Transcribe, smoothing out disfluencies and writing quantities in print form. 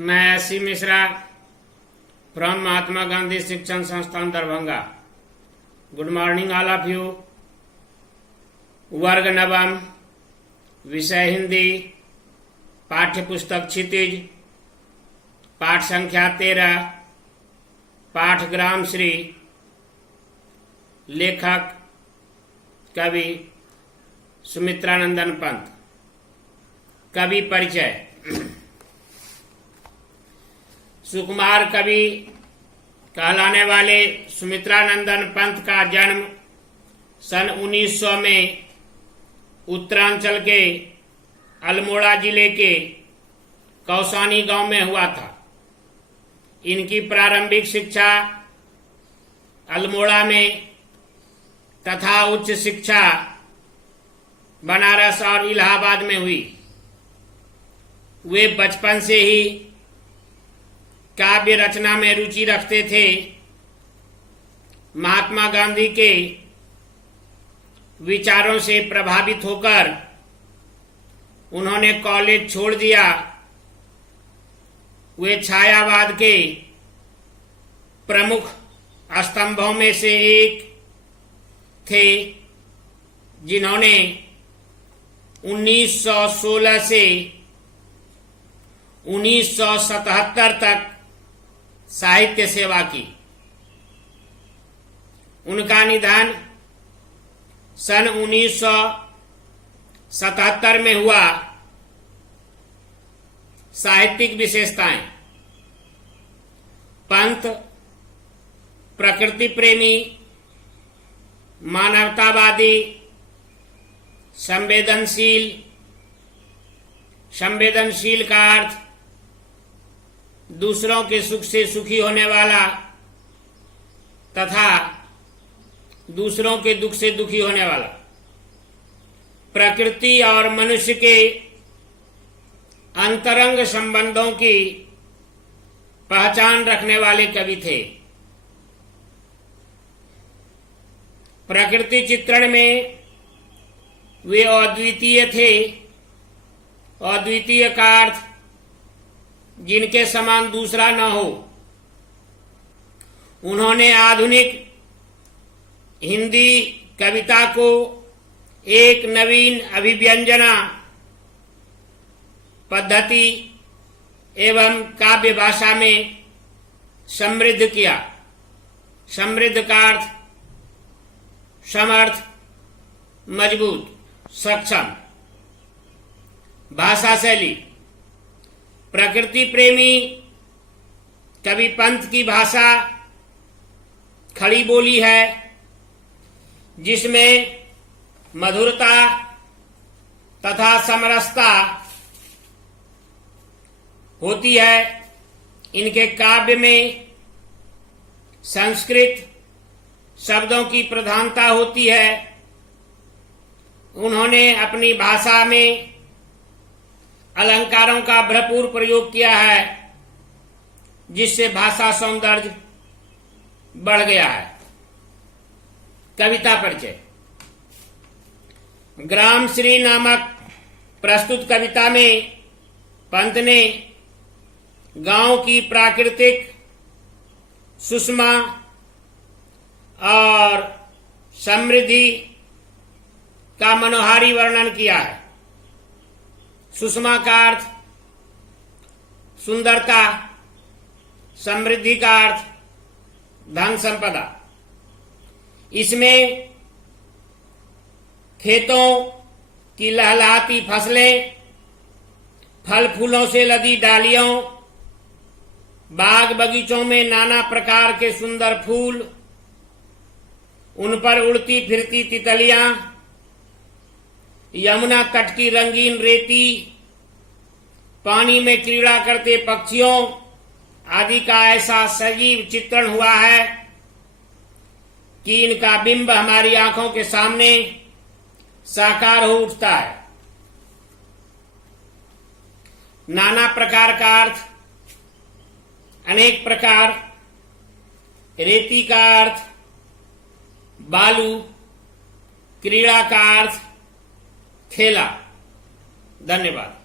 मैं SC. Mishra from Mahatma Gandhi शिक्षण संस्थान Darbhanga. Good morning all of you. वर्ग नवम, विषय हिंदी, पाठ्य पुस्तक क्षितिज, पाठ संख्या 13, पाठ ग्राम श्री, लेखक कवि सुमित्रानंदन पंत। कवि परिचय। सुकुमार कवि कहलाने वाले सुमित्रानंदन पंत का जन्म सन 1900 में उत्तरांचल के अल्मोड़ा जिले के कौसानी गांव में हुआ था। इनकी प्रारंभिक शिक्षा अल्मोड़ा में तथा उच्च शिक्षा बनारस और इलाहाबाद में हुई। वे बचपन से ही काव्य रचना में रुचि रखते थे। महात्मा गांधी के विचारों से प्रभावित होकर उन्होंने कॉलेज छोड़ दिया। वे छायावाद के प्रमुख स्तंभों में से एक थे, जिन्होंने 1916 से 1977 तक साहित्य सेवा की। उनका निधन सन 1977 में हुआ। साहित्यिक विशेषताएं। पंत प्रकृति प्रेमी, मानवतावादी, संवेदनशील का अर्थ दूसरों के सुख से सुखी होने वाला तथा दूसरों के दुख से दुखी होने वाला। प्रकृति और मनुष्य के अंतरंग संबंधों की पहचान रखने वाले कवि थे। प्रकृति चित्रण में वे अद्वितीय थे। अद्वितीय का अर्थ जिनके समान दूसरा न हो। उन्होंने आधुनिक हिंदी कविता को एक नवीन अभिव्यंजना पद्धति एवं काव्य भाषा में समृद्ध किया। समृद्ध का अर्थ समर्थ, मजबूत, सक्षम। भाषा शैली। प्रकृति प्रेमी कवि पंत की भाषा खड़ी बोली है, जिसमें मधुरता तथा समरसता होती है। इनके काव्य में संस्कृत शब्दों की प्रधानता होती है। उन्होंने अपनी भाषा में अलंकारों का भरपूर प्रयोग किया है, जिससे भाषा सौंदर्य बढ़ गया है। कविता परिचय। ग्राम श्री नामक प्रस्तुत कविता में पंत ने गांव की प्राकृतिक सुषमा और समृद्धि का मनोहारी वर्णन किया है। सुषमा का अर्थ सुंदरता, समृद्धि का अर्थ धन संपदा। इसमें खेतों की लहलहाती फसलें, फल फूलों से लदी डालियों, बाग बगीचों में नाना प्रकार के सुंदर फूल, उन पर उड़ती फिरती तितलियां, यमुना तट की रंगीन रेती, पानी में क्रीड़ा करते पक्षियों आदि का ऐसा सजीव चित्रण हुआ है कि इनका बिंब हमारी आंखों के सामने साकार हो उठता है। नाना प्रकार का अर्थ अनेक प्रकार, रेती का अर्थ बालू, क्रीड़ा का अर्थ खेला। धन्यवाद।